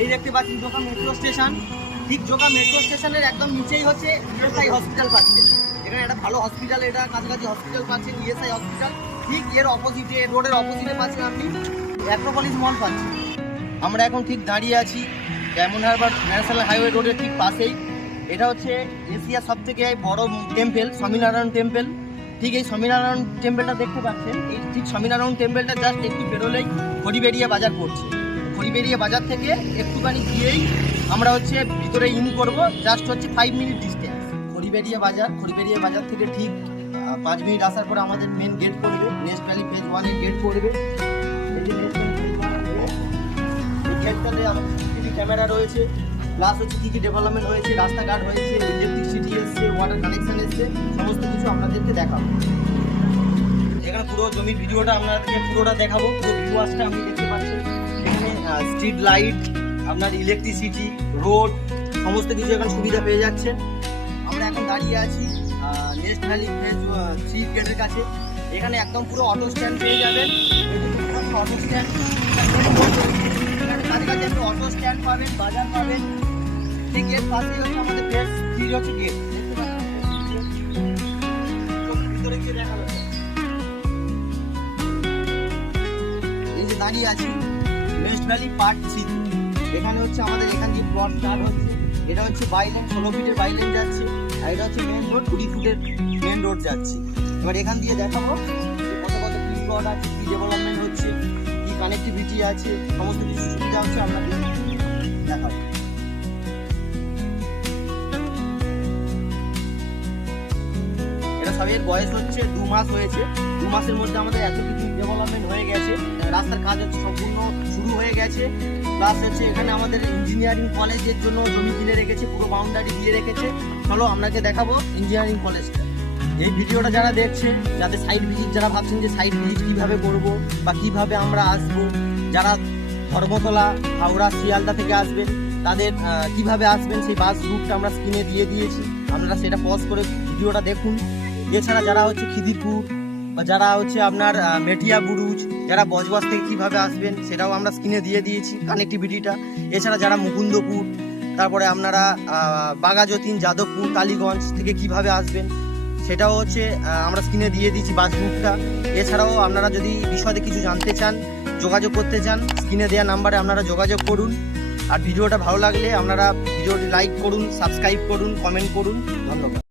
এই দেখতে পাচ্ছেন জোকা মেট্রো স্টেশন। ঠিক জোকা মেট্রো স্টেশনের একদম নিচেই হচ্ছে ইএসআই হসপিটাল পাচ্ছেন। এখানে একটা ভালো হসপিটাল, এটা কাছাকাছি হসপিটাল পাচ্ছেন, ইএসআই হসপিটাল। ঠিক এর অপোজিটে, রোডের অপোজিটে পাচ্ছেন আপনি অ্যাক্রোপলিস মল পাচ্ছেন। আমরা এখন ঠিক দাঁড়িয়ে আছি ডায়মন্ড হারবার ন্যাশনাল হাইওয়ে রোডের ঠিক পাশেই। এটা হচ্ছে এশিয়ার সব থেকে বড় টেম্পেল, স্বামীনারায়ণ টেম্পেল। ঠিক এই স্বামীনারায়ণ টেম্পেলটা দেখতে পাচ্ছেন, এই ঠিক স্বামীনারায়ণ টেম্পেলটা জাস্ট একটু বেরোলেই খড়িবেড়িয়া বাজার পড়ছে। খড়িবেড়িয়া বাজার থেকে একটুখানি গিয়েই আমরা হচ্ছে ভিতরে ইন করবো, জাস্ট হচ্ছে 5 মিনিট ডিস্টেন্স। খড়িবেড়িয়া বাজার থেকে ঠিক 5 মিনিট আসার পরে আমাদের মেন গেট পড়বে, নেস্ট ভ্যালি ফেজ 1 এর গেট পড়বে। এই যে নেস্ট ভ্যালি ফেজ 1 এর গেটটাতে আমাদের সিসিটিভি ক্যামেরা রয়েছে, প্লাস হচ্ছে কী কী ডেভেলপমেন্ট হয়েছে, রাস্তাঘাট হয়েছে, ইলেকট্রিসিটি এসছে, ওয়াটার কানেকশন এসছে, সমস্ত কিছু আপনাদেরকে দেখাবো। এখানে পুরো জমির ভিডিওটা আপনাদেরকে পুরোটা দেখাবো। পুরো ভিউয়ার্সটা আপনি দেখতে পাচ্ছেন। এখানে স্ট্রিট লাইট, আপনার ইলেকট্রিসিটি, রোড, সমস্ত কিছু এখানে সুবিধা পেয়ে যাচ্ছেন। আমরা এখন দাঁড়িয়ে আছি নেস্ট ভ্যালি ফেজ 3 গেটের কাছে। এখানে একদম পুরো অটো স্ট্যান্ড পেয়ে যাবেন। অটো স্ট্যান্ড কাছাকাছি আপনি অটো স্ট্যান্ড পাবেন, বাজার পাবেন। ঠিক এর পাশেই হচ্ছে আমাদের ফেজ 3 হচ্ছে গেট, দেখতে পাচ্ছেন। ভিতরে গিয়ে দেখা যাবে। এই যে দাঁড়িয়ে আছি ওয়েস্ট ভ্যালি পার্ট 3। এখানে হচ্ছে আমাদের এখান দিয়ে প্লট স্টার্ট হচ্ছে। এটা হচ্ছে বাইলেন, 16 ফিটের বাইলেন যাচ্ছে, আর এটা হচ্ছে মেন রোড, 20 ফুটের মেন রোড যাচ্ছে। এবার এখান দিয়ে দেখাবো কত কত কি প্লট আছে, কি ডেভেলপমেন্ট হচ্ছে, কি কানেক্টিভিটি আছে, সমস্ত কিছু সুবিধা হচ্ছে আপনাদের দেখাবো। এটা সবের বয়স হচ্ছে 2 মাস হয়েছে। 2 মাসের মধ্যে আমাদের এত কিছু ডেভেলপমেন্ট হয়ে গেছে। রাস্তার কাজ হচ্ছে সম্পূর্ণ শুরু হয়ে গেছে। প্লাস হচ্ছে এখানে আমাদের ইঞ্জিনিয়ারিং কলেজের জন্য জমি কিনে রেখেছে, পুরো বাউন্ডারি দিয়ে রেখেছে। চলো আপনাকে দেখাবো ইঞ্জিনিয়ারিং কলেজটা। এই ভিডিওটা যারা দেখছে, যাদের সাইট ভিজিট, যারা ভাবছেন যে সাইট ভিজিট কীভাবে করবো বা কীভাবে আমরা আসবো, যারা ধর্মতলা, হাওড়া, শিয়ালদা থেকে আসবেন, তাদের কিভাবে আসবেন সেই বাস রুটটা আমরা স্ক্রিনে দিয়ে দিয়েছি। আপনারা সেটা পজ করে ভিডিওটা দেখুন। এছাড়া যারা হচ্ছে খিদিরপুর বা যারা হচ্ছে আপনার মেটিয়া বুরুজ, যারা বজবজ থেকে কীভাবে আসবেন সেটাও আমরা স্ক্রিনে দিয়ে দিয়েছি কানেক্টিভিটিটা। এছাড়া যারা মুকুন্দপুর, তারপরে আপনারা বাঘাযতীন, যাদবপুর, টালিগঞ্জ থেকে কিভাবে আসবেন সেটাও হচ্ছে আমরা স্ক্রিনে দিয়ে দিয়েছি বাস রুটটা। এছাড়াও আপনারা যদি বিশদে কিছু জানতে চান, যোগাযোগ করতে চান, স্ক্রিনে দেওয়া নাম্বারে আপনারা যোগাযোগ করুন। আর ভিডিওটা ভালো লাগলে আপনারা ভিডিওটি লাইক করুন, সাবস্ক্রাইব করুন, কমেন্ট করুন। ধন্যবাদ।